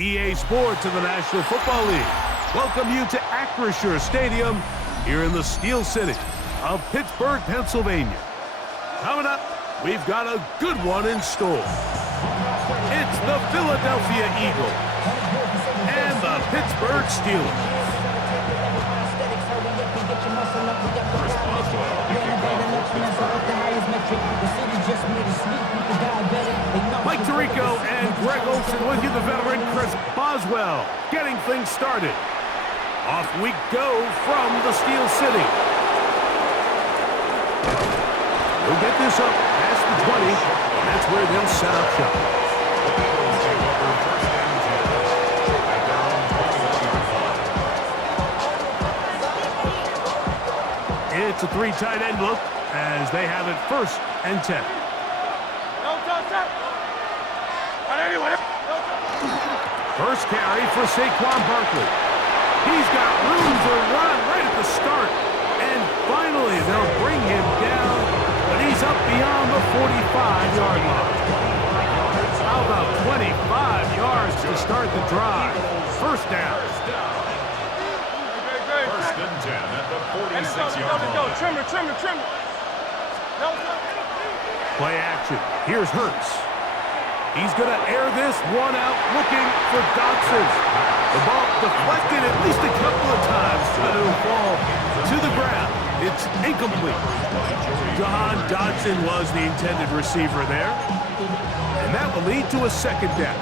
EA Sports of the National Football League welcome you to Acrisure Stadium here in the Steel City of Pittsburgh, Pennsylvania. Coming up, we've got a good one in store. It's the Philadelphia Eagles and the Pittsburgh Steelers. Mike Tirico and Greg Olsen with you, the veteran Chris Boswell, getting things started. Off we go from the Steel City. We'll get this up past the 20, and that's where they'll set up shop. It's a three tight end look as they have it 1st and 10. First carry for Saquon Barkley. He's got room to run right at the start. And finally, they'll bring him down, but he's up beyond the 45-yard line. How about 25 yards to start the drive? First down. First and 10 at the 46-yard line. Trimmer. Play action. Here's Hurts. He's going to air this one out, looking for Dotson. The ball deflected at least a couple of times, but it'll fall to the ground. It's incomplete. Jahan Dotson was the intended receiver there, and that will lead to a second down.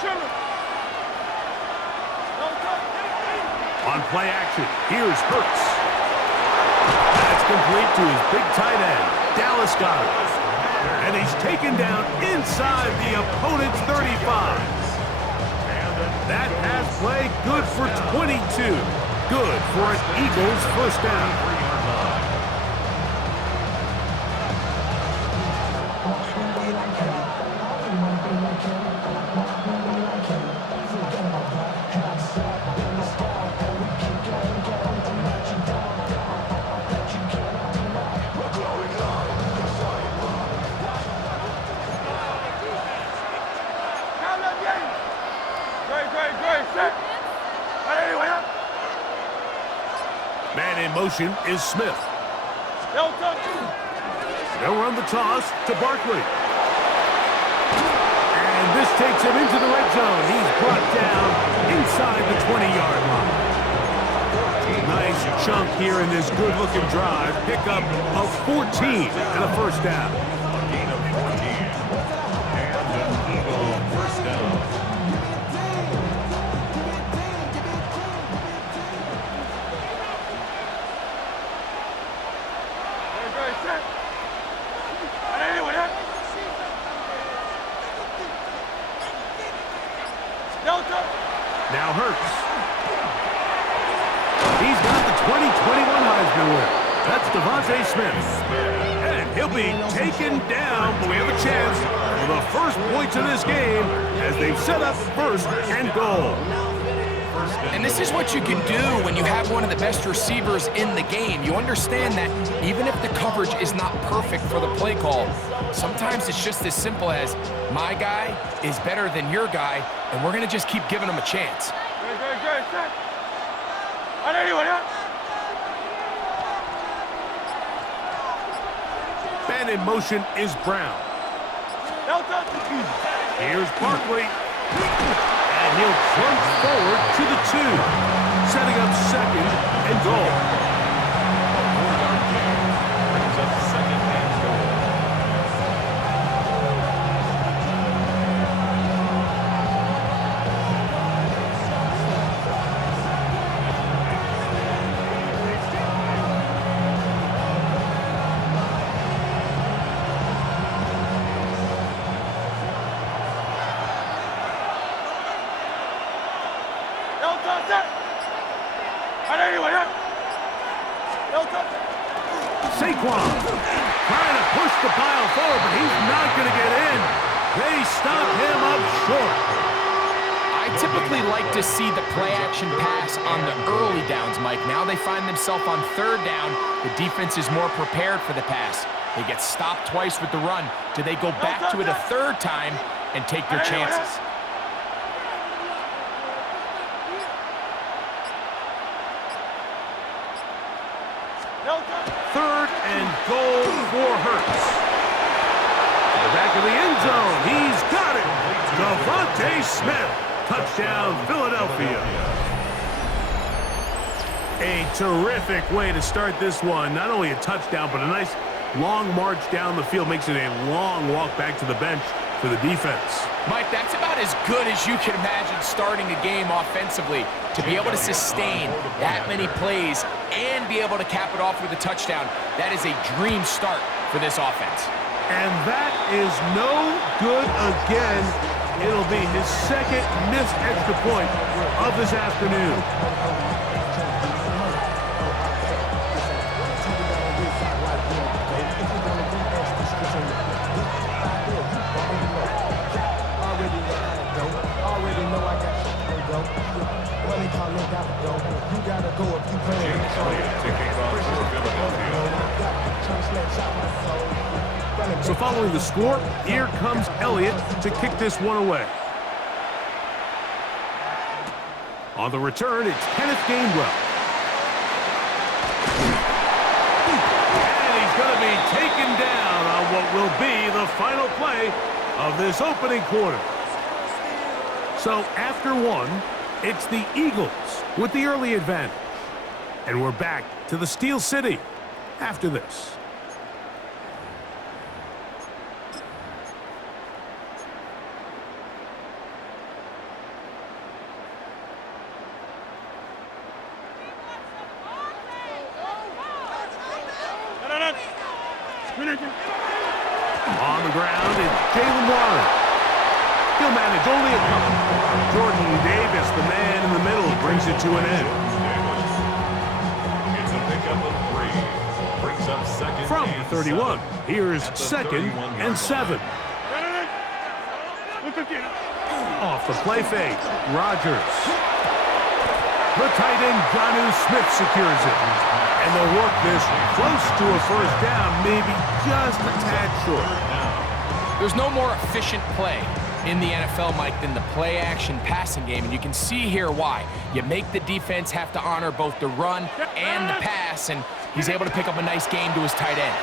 Trimmer. On play action, here's Hurts. That's complete to his big tight end, Dallas Goedert. And he's taken down inside the opponent's 35. That pass play good for 22. Good for an Eagles first down. Man in motion is Smith. They'll run the toss to Barkley. And this takes him into the red zone. He's brought down inside the 20-yard line. Nice chunk here in this good-looking drive. Pick up of 14 and a first down. Gain of 14 and an Eagle first down. Now Hurts. He's got the 2021 Heisman winner. That's Devontae Smith. And he'll be taken down, but we have a chance for the first points of this game as they've set up 1st and goal. And this is what you can do when you have one of the best receivers in the game. You understand that even if the coverage is not perfect for the play call, sometimes it's just as simple as my guy is better than your guy, and we're going to just keep giving him a chance. Man in motion is Brown. Here's Barkley. And he'll plunge forward to the 2, setting up 2nd and goal. Brings up 2nd and goal. Saquon trying to push the pile forward, but he's not going to get in. They stop him up short. I I typically like to see the play-action pass on the early downs, Mike. Now they find themselves on third down. The defense is more prepared for the pass. They get stopped twice with the run. Do they go back to it a third time and take their chances? Third and goal for Hurts. To the back of the end zone. He's got it. Devontae Smith. Touchdown, Philadelphia. A terrific way to start this one. Not only a touchdown, but a nice long march down the field. Makes it a long walk back to the bench for the defense. Mike, that's about as good as you can imagine starting a game offensively. To be able to sustain that many plays and be able to cap it off with a touchdown, that is a dream start for this offense. And that is no good again. It'll be his second missed extra point of this afternoon. So following the score, here comes Elliott to kick this one away. On the return, it's Kenneth Gainwell. And he's going to be taken down on what will be the final play of this opening quarter. So after one, it's the Eagles with the early advantage. And we're back to the Steel City after this. On the ground, it's Jalen Warren. He'll manage only a couple. Jordan Davis, the man in the middle, brings it to an end. It's a pickup of 3. Brings up second From the and 31, 7. here's At the second and 7. Off the play fake, Rodgers. The tight end, Jonnu Smith, secures it. And they'll work this close to a first down, maybe just a tad short. There's no more efficient play in the NFL, Mike, than the play-action passing game, and you can see here why. You make the defense have to honor both the run and the pass, and he's able to pick up a nice gain to his tight end.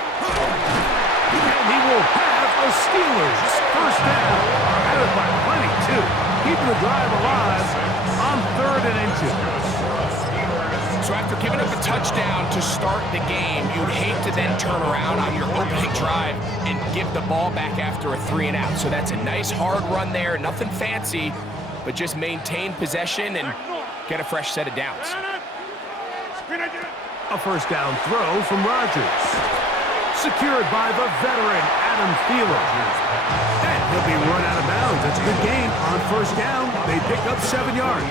And he will have a Steelers first down. Added by plenty, too. Keeping the drive alive on 3rd and inches. So after giving up a touchdown to start the game, you'd hate to then turn around on your opening drive and give the ball back after a 3-and-out. So that's a nice hard run there, nothing fancy, but just maintain possession and get a fresh set of downs. A first down throw from Rodgers. Secured by the veteran Adam Thielen. And he'll be run out of bounds. That's a good gain on first down. They pick up 7 yards.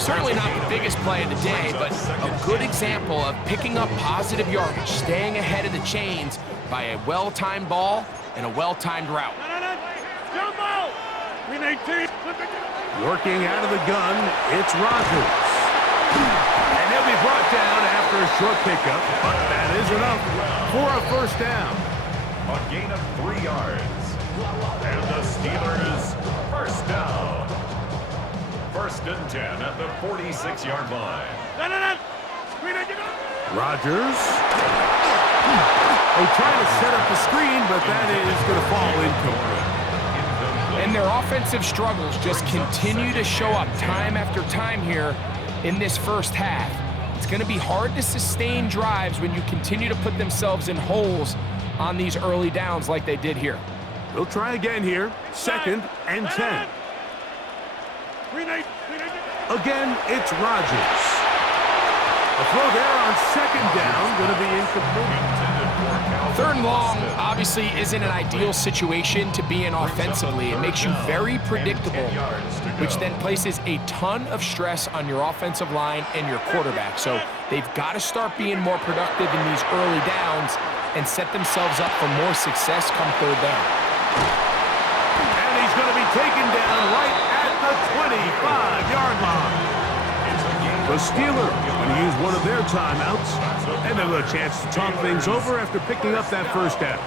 Certainly not the biggest play of the day, but a good example of picking up positive yardage, staying ahead of the chains by a well-timed ball and a well-timed route. Working out of the gun, it's Rodgers. And he'll be brought down after a short pickup, but that is enough for a first down. A gain of 3 yards. And the Steelers first down. 1st and 10 at the 46-yard line. Rodgers. They try to set up the screen, but that is going to fall incomplete. And their offensive struggles just continue to show up time after time here in this first half. It's going to be hard to sustain drives when you continue to put themselves in holes on these early downs like they did here. They'll try again here. 2nd and 10. Again, it's Rodgers. A throw there on 2nd down, going to be incomplete. 3rd and long obviously isn't an ideal situation to be in offensively. It makes you very predictable, which then places a ton of stress on your offensive line and your quarterback. So they've got to start being more productive in these early downs and set themselves up for more success come 3rd down. And he's going to be taken down right at the the 25-yard line. The Steelers going to use one of their timeouts, and they'll have a chance to talk things over after picking up that first down.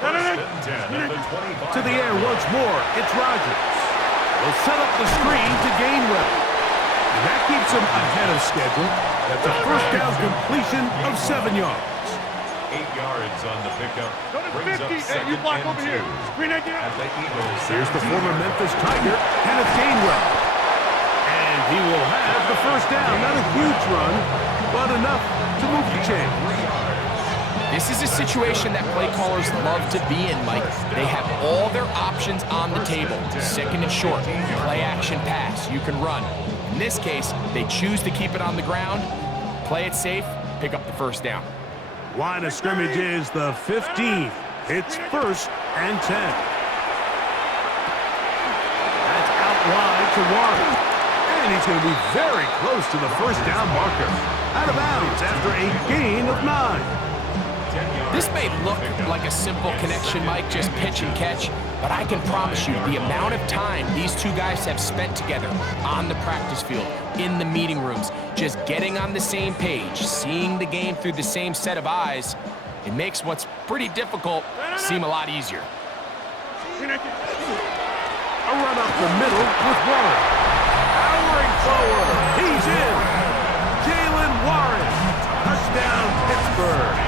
To the air once more, it's Rodgers. They'll set up the screen to Gainwell. And that keeps him ahead of schedule. That's a first down completion of 7 yards. 8 yards on the pickup. Brings up 50. second You block and over here. 2. Screen that At the Eagles. Here's the former Memphis Tiger, Kenneth Gainwell. And he will have the first down. Not a huge run, but enough to move the chains. This is a situation that play callers love to be in, Mike. They have all their options on the table. Second and short, play action pass, you can run. In this case, they choose to keep it on the ground, play it safe, pick up the first down. Line of scrimmage is the 15. It's 1st and 10. That's out wide to Warren. And he's going to be very close to the first down marker. Out of bounds after a gain of 9. This may look like a simple connection, Mike, just pitch and catch, but I can promise you the amount of time these two guys have spent together on the practice field, in the meeting rooms, just getting on the same page, seeing the game through the same set of eyes, it makes what's pretty difficult seem a lot easier. A run up the middle with Warren. Powering forward. He's in. Jaylen Warren. Touchdown, Pittsburgh.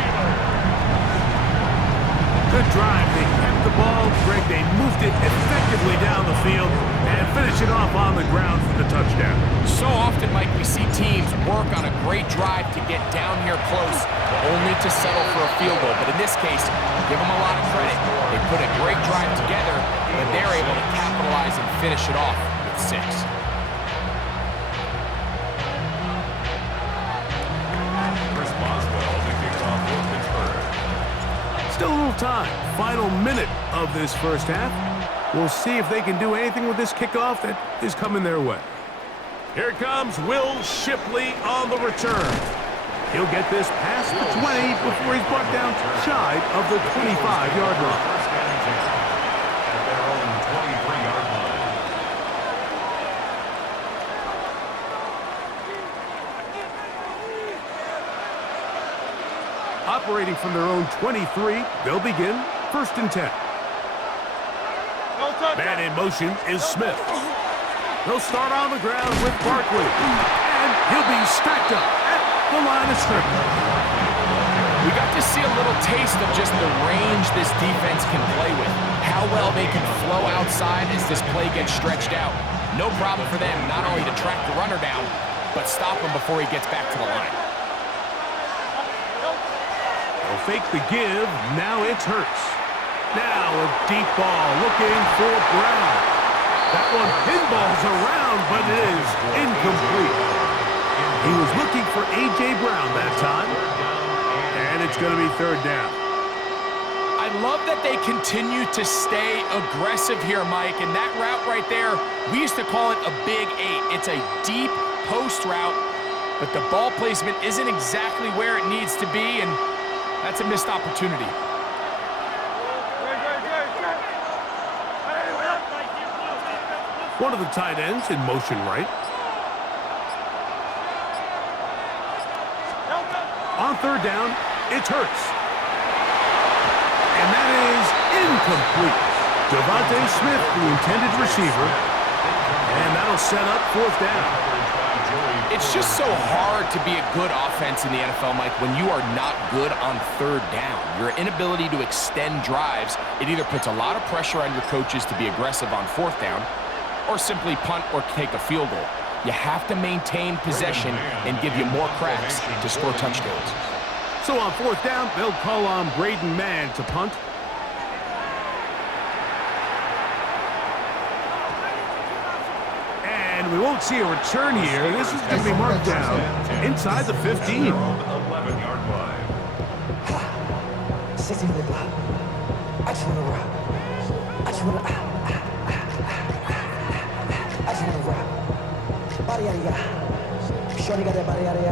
Good drive. They kept the ball. Greg, they moved it effectively down the field and finish it off on the ground for the touchdown. So often, Mike, we see teams work on a great drive to get down here close, only to settle for a field goal. But in this case, give them a lot of credit. They put a great drive together, and they're able to capitalize and finish it off with 6. Chris Boswell to kick off for Pittsburgh. Still a little time. Final minute of this first half. We'll see if they can do anything with this kickoff that is coming their way. Here comes Will Shipley on the return. He'll get this past the 20 before he's brought down shy of the 25-yard line. First and 10 at their own 23-yard line. Operating from their own 23, they'll begin 1st and 10. Man in motion is Smith. They'll start on the ground with Barkley. And he'll be stacked up at the line of scrimmage. We got to see a little taste of just the range this defense can play with. How well they can flow outside as this play gets stretched out. No problem for them not only to track the runner down, but stop him before he gets back to the line. They'll fake the give. Now it's Hurts. Now a deep ball looking for Brown. That one pinballs around, but it is incomplete. He was looking for A.J. Brown that time. And it's going to be 3rd down. I love that they continue to stay aggressive here, Mike. And that route right there, we used to call it a big 8. It's a deep post route, but the ball placement isn't exactly where it needs to be, and that's a missed opportunity. One of the tight ends in motion right. On 3rd down, it's Hurts. And that is incomplete. Devontae Smith, the intended receiver. And that'll set up 4th down. It's just so hard to be a good offense in the NFL, Mike, when you are not good on 3rd down. Your inability to extend drives, it either puts a lot of pressure on your coaches to be aggressive on 4th down, or simply punt or take a field goal. You have to maintain possession and give you more cracks to score touchdowns. So on 4th down, they'll call on Braden Mann to punt. And we won't see a return here. This is going to be marked down inside the 15. 11-yard line. I just want to rock. I just want to I just want to rock. Body out of ya. Shorty got that body out of ya.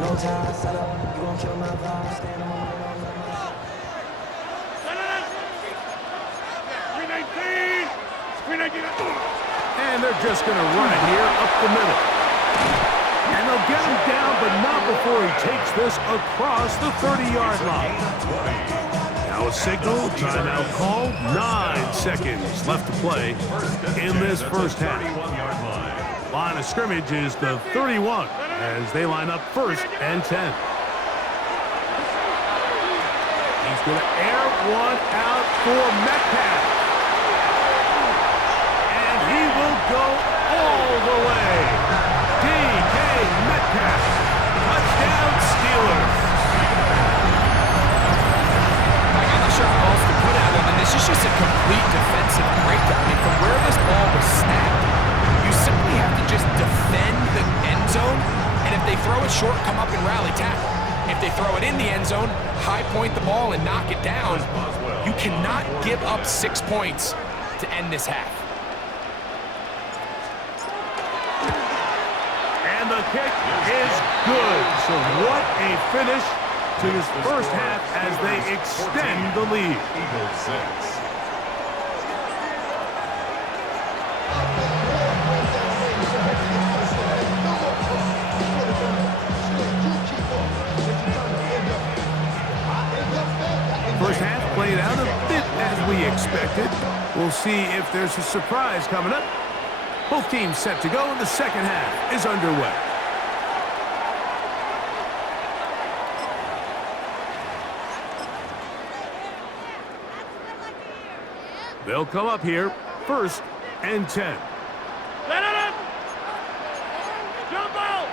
No time, set up. You gon' kill my vibe. Stand on my 319. And they're just going to run it here up the middle. And they'll get him down, but not before he takes this across the 30-yard line. Now a signal, timeout call, 9 seconds left to play in this first half. Line of scrimmage is the 31 as they line up 1st and 10. He's going to air one out for Metcalf. And he will go all the way. DK Metcalf. Touchdown Steelers. I'm not sure how else to put it other than this is just a complete defensive breakdown. I mean, from where this ball was snapped, you simply have to just defend the end zone, and if they throw it short, come up and rally tackle. If they throw it in the end zone, high point the ball and knock it down. You cannot give up 6 points to end this half. And the kick is good. So what a finish to this first half as they extend the lead. Eagles 6. First half played out a bit as we expected. We'll see if there's a surprise coming up. Both teams set to go, and the second half is underway. They'll come up here, 1st and 10. Let it up! Jump out!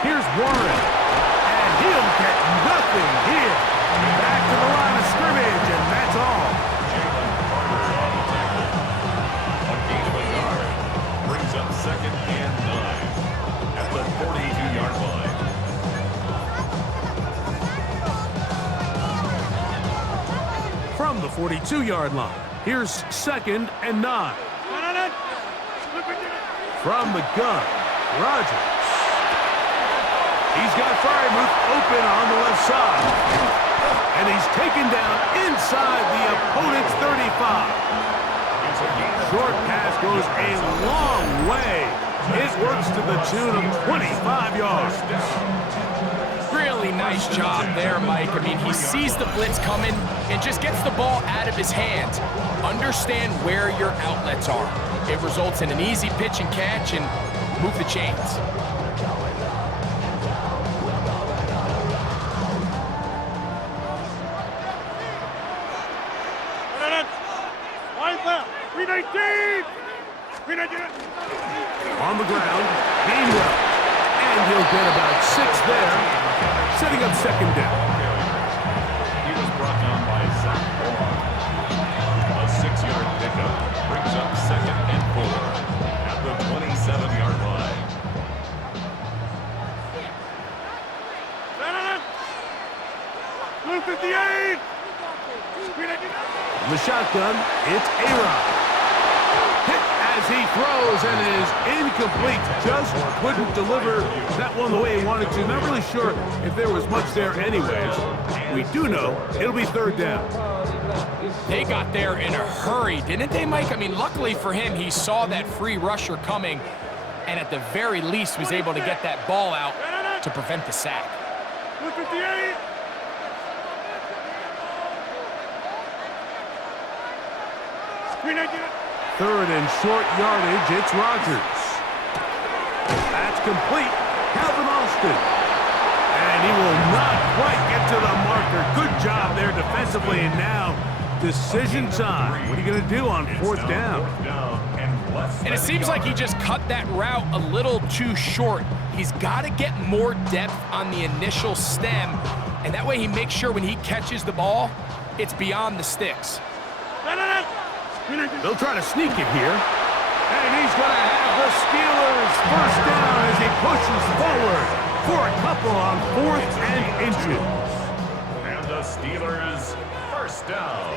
Here's Warren, and he'll get nothing here. Back to the line of scrimmage, and that's all. Jalen Carter on the tackle. A gain of a yard. Brings up 2nd and 9 at the 42-yard line. From the 42-yard line, here's 2nd and 9. From the gun, Rodgers. He's got Freiermuth open on the left side. And he's taken down inside the opponent's 35. Short pass goes a long way. It works to the tune of 25 yards. Really nice job there, Mike. I mean, he sees the blitz coming and just gets the ball out of his hands. Understand where your outlets are. It results in an easy pitch and catch and move the chains. On the ground, Gainwell. And he'll get about 6 there, setting up 2nd down. He was brought down by Zach Orr. A 6-yard pickup brings up 2nd and 4 at the 27-yard line. Blue 58! The shotgun, it's A-Rod. Hit as he throws and is incomplete. Just couldn't deliver that one the way he wanted to. Not really sure if there was much there anyways. We do know it'll be 3rd down. They got there in a hurry, didn't they, Mike? I mean, luckily for him, he saw that free rusher coming and at the very least was able to get that ball out to prevent the sack. Blue 58! 3rd and short yardage, it's Rodgers. That's complete. Calvin Austin. And he will not quite get to the marker. Good job there defensively, and now decision time. What are you going to do on 4th down? And it seems like he just cut that route a little too short. He's got to get more depth on the initial stem, and that way he makes sure when he catches the ball, it's beyond the sticks. They'll try to sneak it here. And he's going to have the Steelers 1st down as he pushes forward for a couple on 4th and inches. And the Steelers 1st down.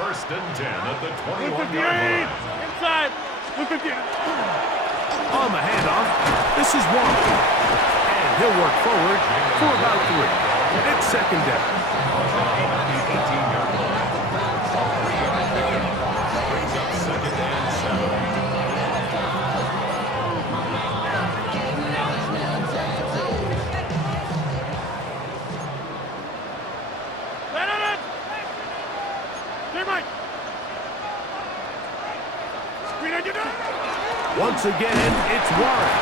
1st and 10 at the 21-yard line. Inside! Blue 58! On the handoff, this is Warren. And he'll work forward for about 3. It's 2nd down. On the 18-yard line. A 3-yard Once again, it's Warren.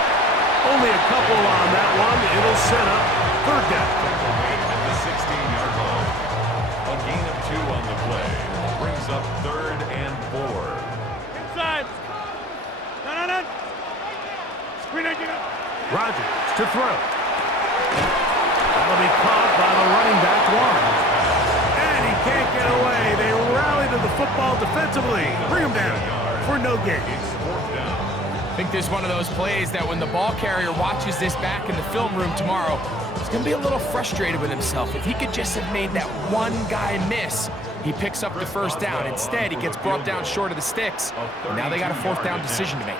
Only a couple on that one. It'll set up third down. At the 16-yard line. A gain of 2 on the play. Brings up 3rd and 4. Inside. No. Screen it. Rodgers to throw. That'll be caught by the running back, Warren. And he can't get away. They rally to the football defensively. Bring him down for no gain. It's 4th down. I think this is one of those plays that when the ball carrier watches this back in the film room tomorrow, he's going to be a little frustrated with himself. If he could just have made that one guy miss, he picks up the first down. Instead, he gets brought down short of the sticks. And now they got a 4th down decision to make.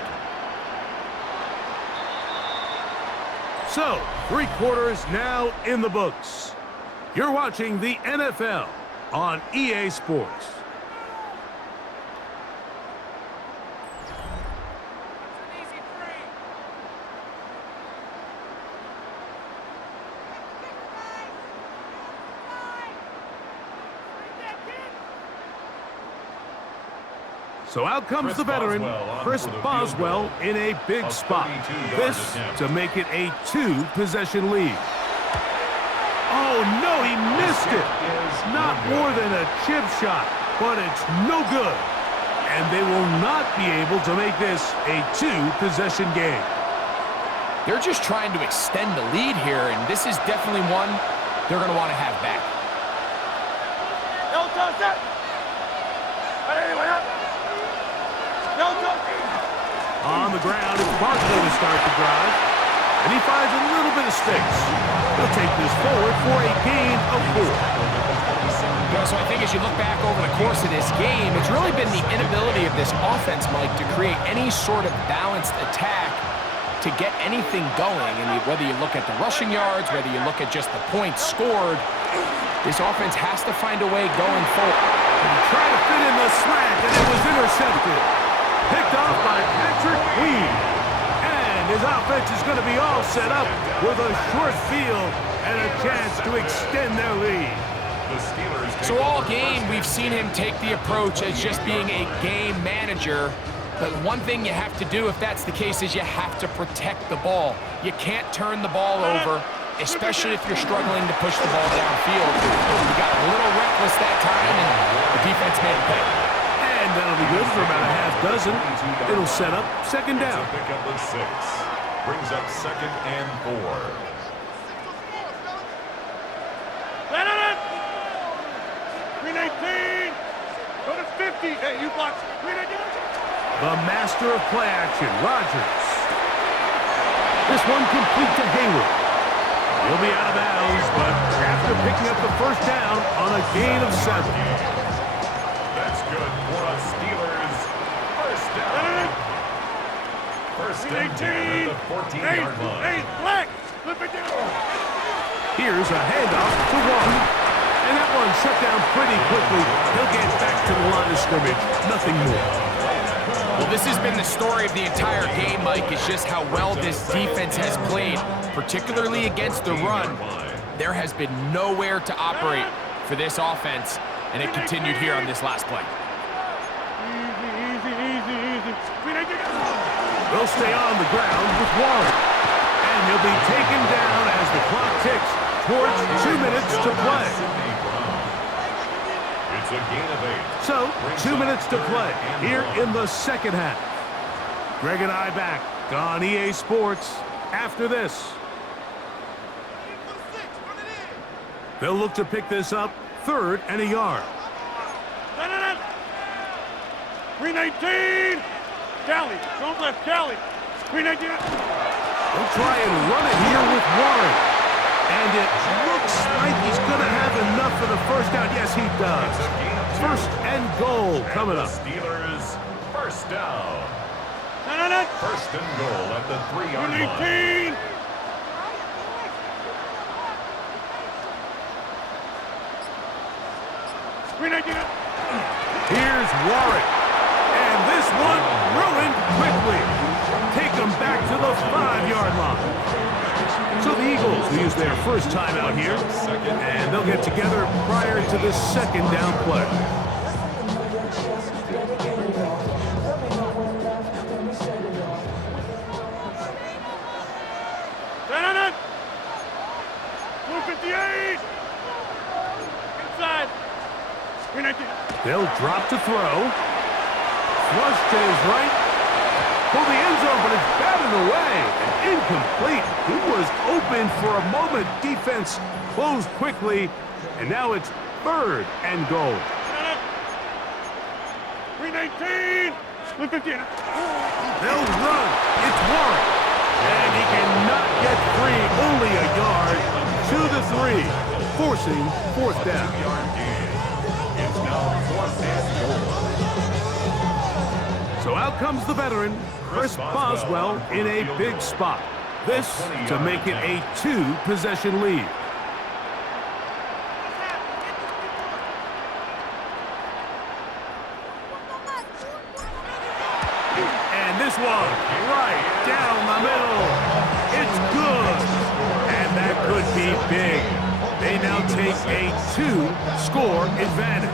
So, 3 quarters now in the books. You're watching the NFL on EA Sports. So out comes the veteran, Chris Boswell, in a big spot. This to make it a 2-possession lead. Oh, no, he missed it. Not more than a chip shot, but it's no good. And they will not be able to make this a 2-possession game. They're just trying to extend the lead here, and this is definitely one they're going to want to have back. No touch that. On the ground, it's Barkley to start the drive. And he finds a little bit of space. He'll take this forward for a gain of 4. So I think as you look back over the course of this game, it's really been the inability of this offense, Mike, to create any sort of balanced attack to get anything going. And whether you look at the rushing yards, whether you look at just the points scored, this offense has to find a way going forward. And he tried to fit in the slant, and it was intercepted. Picked off by Patrick Queen. And his offense is going to be all set up with a short field and a chance to extend their lead. The Steelers. So all game, we've seen him take the approach as just being a game manager. But one thing you have to do if that's the case is you have to protect the ball. You can't turn the ball over, especially if you're struggling to push the ball downfield. He got a little reckless that time, and the defense made a play. And that'll be good for about a half dozen. It'll set up second down. Pick up the 6. Brings up 2nd and 4. Let it. Green 18. Go to 50. Hey, you block. Green 18. The master of play action, Rodgers. This one complete to Hayward. He'll be out of bounds, but after picking up the first down on a gain of 7. That's good for a Steelers first down. First and 10 at the 14-yard line. Hey, Black. Flip it down. Here's a handoff to Warren. And that one shut down pretty quickly. He'll get back to the line of scrimmage. Nothing more. Well, this has been the story of the entire game, Mike, is just how well this defense has played, particularly against the run. There has been nowhere to operate for this offense, and it continued here on this last play. Easy. Green 18. They'll stay on the ground with Warren. And he'll be taken down as the clock ticks towards 2 minutes to play. It's a gain of 8. So, 2 minutes to play here in the second half. Greg and I back on EA Sports after this. They'll look to pick this up 3rd and a yard. Let it. Green 18. Cali. Don't left Cali. Green 18. They'll try and run it here with Warren. And it looks like he's going to have enough for the first down. Yes, he does. First and goal coming up. Steelers first down. No. First and goal at the 3-yard Green line. 18. Green 18. Here's Warren. And this one ruined quickly. Take them back to the 5-yard line. So the Eagles will use their first time out here, and they'll get together prior to the second down play. 319. They'll drop to throw. Flush to his right. For the end zone, but it's batted away. And incomplete. He was open for a moment. Defense closed quickly. And now it's 3rd and goal. 319. 315. They'll run. It's Warren. And he cannot get free. Only a yard to the 3. Forcing 4th down. It's now 4th and goal. So out comes the veteran, Chris Boswell, in a big spot. This to make it a 2-possession lead. And this one, right down the middle. It's good. And that could be big. They now take a 2-score advantage.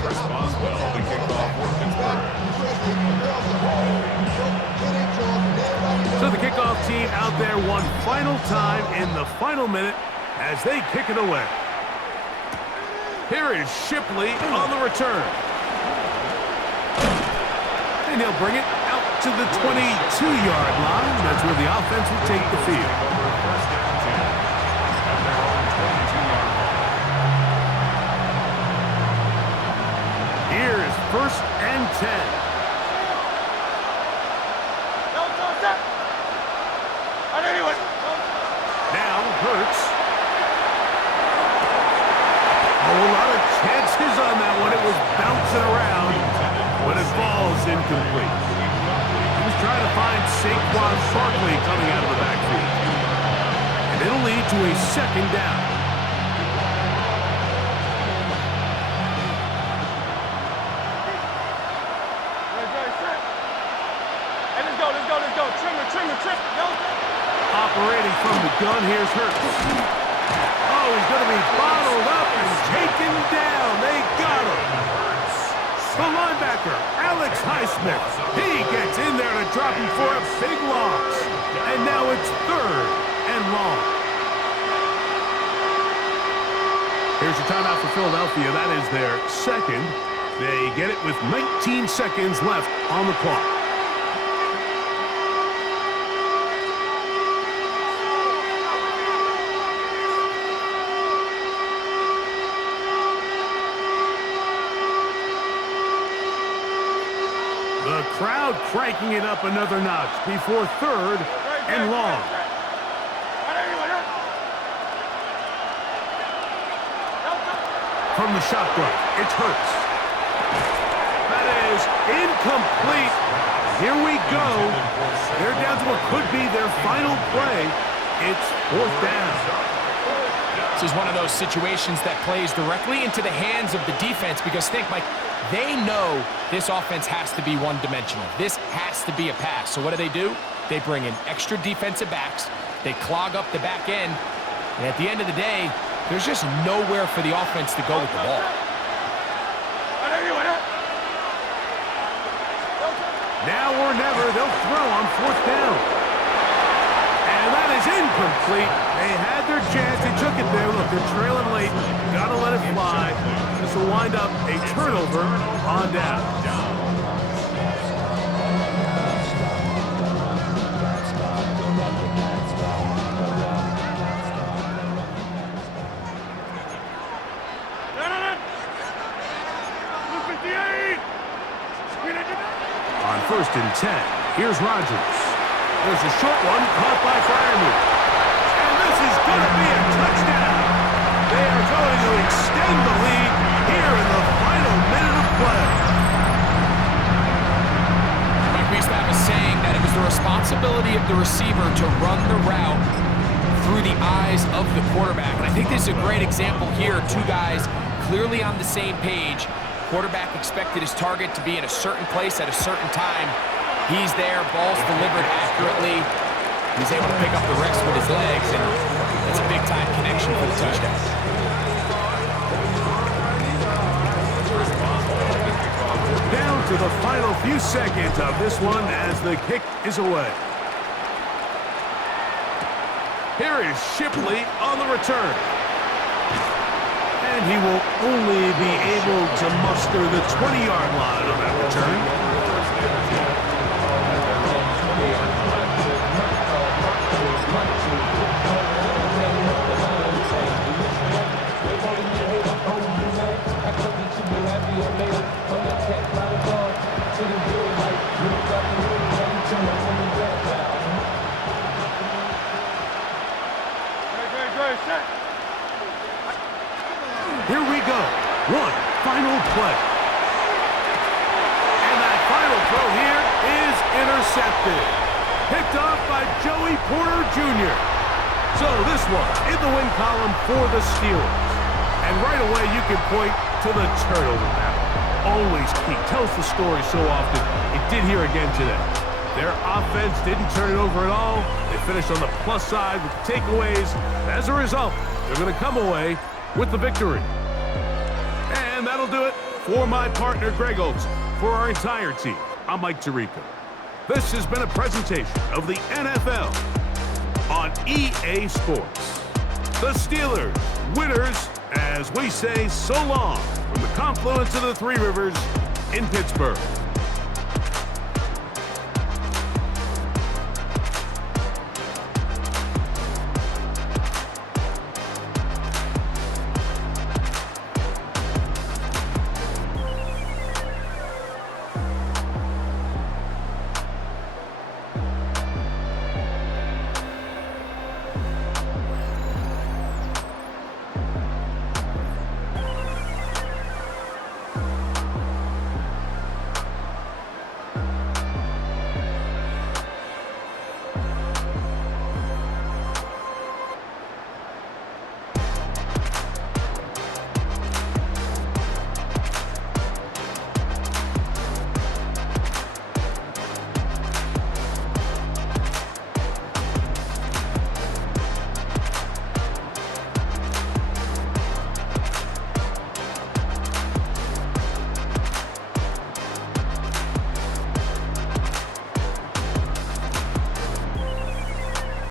Chris Boswell, the kickoff for Pittsburgh. So the kickoff team out there one final time in the final minute as they kick it away. Here is Shipley on the return. And he'll bring it out to the 22-yard line. That's where the offense will take the field. First down 10 at their own 22-yard line. Here's 1st and 10. Now Hurts. A lot of chances on that one. It was bouncing around, but it falls incomplete. He was trying to find Saquon Barkley coming out of the backfield. And it'll lead to a 2nd down. Operating from the gun, here's Hurts. Oh, he's going to be bottled up and taken down. They got him. The linebacker, Alex Highsmith. He gets in there to drop him for a big loss. And now it's 3rd and long. Here's your timeout for Philadelphia. That is their 2nd. They get it with 19 seconds left on the clock. The crowd cranking it up another notch before 3rd and long. From the shotgun, it's Hurts. That is incomplete. Here we go. They're down to what could be their final play. It's 4th down. This is one of those situations that plays directly into the hands of the defense because think, Mike, they know this offense has to be one-dimensional. This has to be a pass. So what do? They bring in extra defensive backs. They clog up the back end. And at the end of the day, there's just nowhere for the offense to go with the ball. Now or never, they'll throw on 4th down. And that is incomplete. They had their chance. They took it there. Look, they're trailing late. Got to let it fly. This will wind up a turnover on down. On 1st and 10, here's Rodgers. There's a short one caught by Freiermuth. And this is going to be a touchdown. They are going to extend the lead here in the final minute of play. Mike, we used to have a saying that it was the responsibility of the receiver to run the route through the eyes of the quarterback. And I think this is a great example here. 2 guys clearly on the same page. Quarterback expected his target to be in a certain place at a certain time. He's there, ball's delivered accurately. He's able to pick up the rest with his legs, and that's a big-time connection for the touchdown. Down to the final few seconds of this one as the kick is away. Here is Shipley on the return. And he will only be able to muster the 20-yard line on that return. Here we go. One final play. And that final throw here is intercepted. Picked off by Joey Porter Jr. So this one in the win column for the Steelers. And right away you can point to the turnover now. Always key. Tells the story so often. It did here again today. Their offense didn't turn it over at all. They finished on the plus side with the takeaways. As a result, they're going to come away with the victory. And that'll do it for my partner, Greg Olson. For our entire team, I'm Mike Tirico. This has been a presentation of the NFL on EA Sports. The Steelers, winners, as we say so long from the confluence of the Three Rivers in Pittsburgh.